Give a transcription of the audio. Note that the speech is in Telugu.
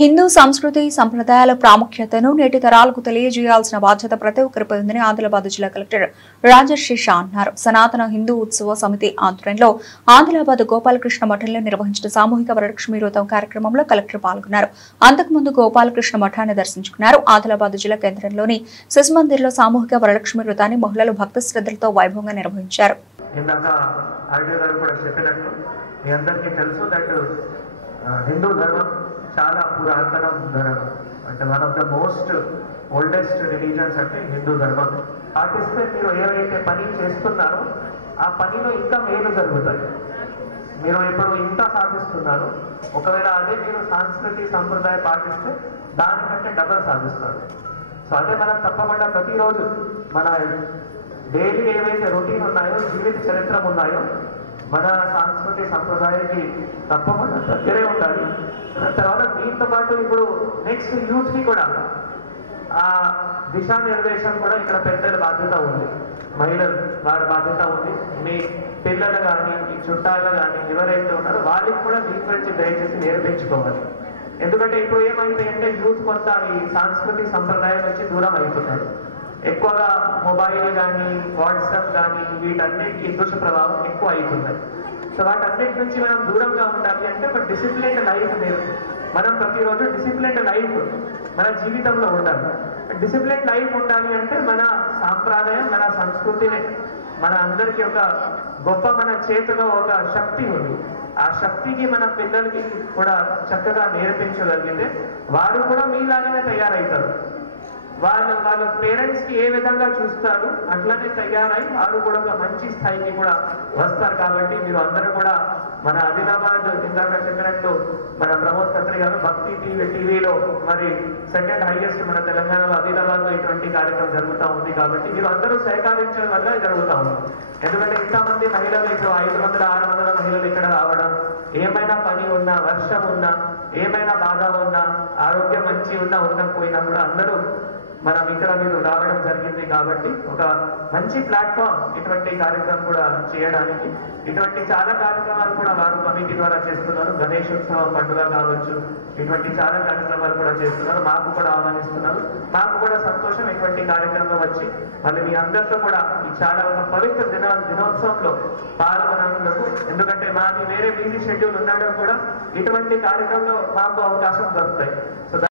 హిందూ సంస్కృతి సంప్రదాయాల ప్రాముఖ్యతను నేటి తరాలకు తెలియజేయాల్సిన బాధ్యత ప్రతి ఒక్కరిపై ఉందని ఆదిలాబాద్ జిల్లా కలెక్టర్ రాజర్షి షా అన్నారు. సనాతన హిందూ ఉత్సవ సమితి ఆధ్వర్యంలో ఆదిలాబాద్ గోపాలకృష్ణ మఠంలో నిర్వహించిన సామూహిక వరలక్ష్మి వ్రతం కార్యక్రమంలో కలెక్టర్ పాల్గొన్నారు. అంతకుముందు గోపాలకృష్ణ మఠాన్ని దర్శించుకున్నారు. ఆదిలాబాద్ జిల్లా కేంద్రంలోని శిశుమందిర్లో సామూహిక వరలక్ష్మి వ్రతాన్ని మహిళలు భక్తి శ్రద్ధలతో వైభవంగా నిర్వహించారు. హిందూ ధర్మం చాలా పురాతన ధర్మం అంటే one of the most oldest religions అంటే హిందూ ధర్మం. పాటిస్తే మీరు ఏవైతే పని చేస్తున్నారో ఆ పనిలో ఇంకా మేలు జరుగుతాయి. మీరు ఇప్పుడు ఇంత సాధిస్తున్నారు, ఒకవేళ అదే మీరు సంస్కృతి సంప్రదాయం పాటిస్తే దానికంటే డబల్ సాధిస్తారు. సో అదే మనం తప్పకుండా ప్రతిరోజు మన డైలీ ఏవైతే రొటీన్ ఉన్నాయో, జీవిత చరిత్రం ఉన్నాయో, మన సంస్కృతి సంప్రదాయానికి తప్పకుండా దగ్గరే ఉండాలి. తర్వాత దీంతో పాటు ఇప్పుడు నెక్స్ట్ యూత్ కి కూడా ఆ దిశానిర్దేశం కూడా ఇక్కడ పెద్దల బాధ్యత ఉంది, మహిళలు వారి బాధ్యత ఉంది. మీ పిల్లలు కానీ మీ చుట్టాలు కానీ ఎవరైతే ఉన్నారో వాళ్ళకి కూడా దీని గురించి దయచేసి నేర్పించుకోవాలి. ఎందుకంటే ఇప్పుడు ఏమైంది అంటే యూత్ కొంత ఈ సాంస్కృతిక సంప్రదాయం నుంచి దూరం అవుతున్నారు. ఎక్కువగా మొబైల్ కానీ వాట్సాప్ కానీ వీటన్నిటికీ దుష్ప్రభావం ఎక్కువ అవుతున్నాయి. సో వాటన్నిటి నుంచి మనం దూరంగా ఉండాలి అంటే ఒక డిసిప్లిన్ లైఫ్ మనం ప్రతిరోజు డిసిప్లిన్ లైఫ్ మన జీవితంలో ఉండాలి. డిసిప్లిన్ లైఫ్ ఉండాలి అంటే మన సాంప్రదాయం మన సంస్కృతిని మన అందరికీ ఒక గొప్ప మన చేతిలో ఒక శక్తి ఉంది. ఆ శక్తికి మన పిల్లలకి కూడా చక్కగా నేర్పించగలిగితే వారు కూడా మీలాగానే తయారవుతారు. వాళ్ళ పేరెంట్స్ కి ఏ విధంగా చూస్తారు అట్లనే తయారై వారు కూడా ఒక మంచి స్థాయికి కూడా వస్తారు. కాబట్టి మీరు అందరూ కూడా మన ఆదిలాబాద్ ఇందాక చెప్పినట్టు మన ప్రమోద్ ఖత్రి గారు భక్తి టీవీలో మరి సెకండ్ హైయెస్ట్ మన తెలంగాణలో ఆదిలాబాద్ లో ఇటువంటి కార్యక్రమం జరుగుతూ ఉంది. కాబట్టి మీరు అందరూ సహకరించడం వల్ల జరుగుతూ ఉంది. ఎందుకంటే ఇంతమంది మహిళలు ఇప్పుడు 500-600 మహిళలు ఇక్కడ రావడం, ఏమైనా పని ఉన్నా, వర్షం ఉన్నా, ఏమైనా బాధ ఉన్నా, ఆరోగ్యం మంచి ఉన్నా ఉండకపోయినా కూడా అందరూ మనం ఇక్కడ మీరు రావడం జరిగింది. కాబట్టి ఒక మంచి ప్లాట్ఫామ్ ఇటువంటి కార్యక్రమం కూడా చేయడానికి. ఇటువంటి చాలా కార్యక్రమాలు కూడా వారు కమిటీ ద్వారా చేస్తున్నారు. గణేశోత్సవం పండుగ కావచ్చు, ఇటువంటి చాలా కార్యక్రమాలు కూడా చేస్తున్నారు. మాకు కూడా ఆహ్వానిస్తున్నారు. మాకు కూడా సంతోషం ఇటువంటి కార్యక్రమం వచ్చి మళ్ళీ మీ అందరితో కూడా ఈ చాలా ఒక పవిత్ర దినోత్సవంలో పాల్గొనందుకు. ఎందుకంటే మాది వేరే బిజీ షెడ్యూల్ ఉన్నాడో కూడా ఇటువంటి కార్యక్రమంలో మాకు అవకాశం దొరుకుతాయి. సో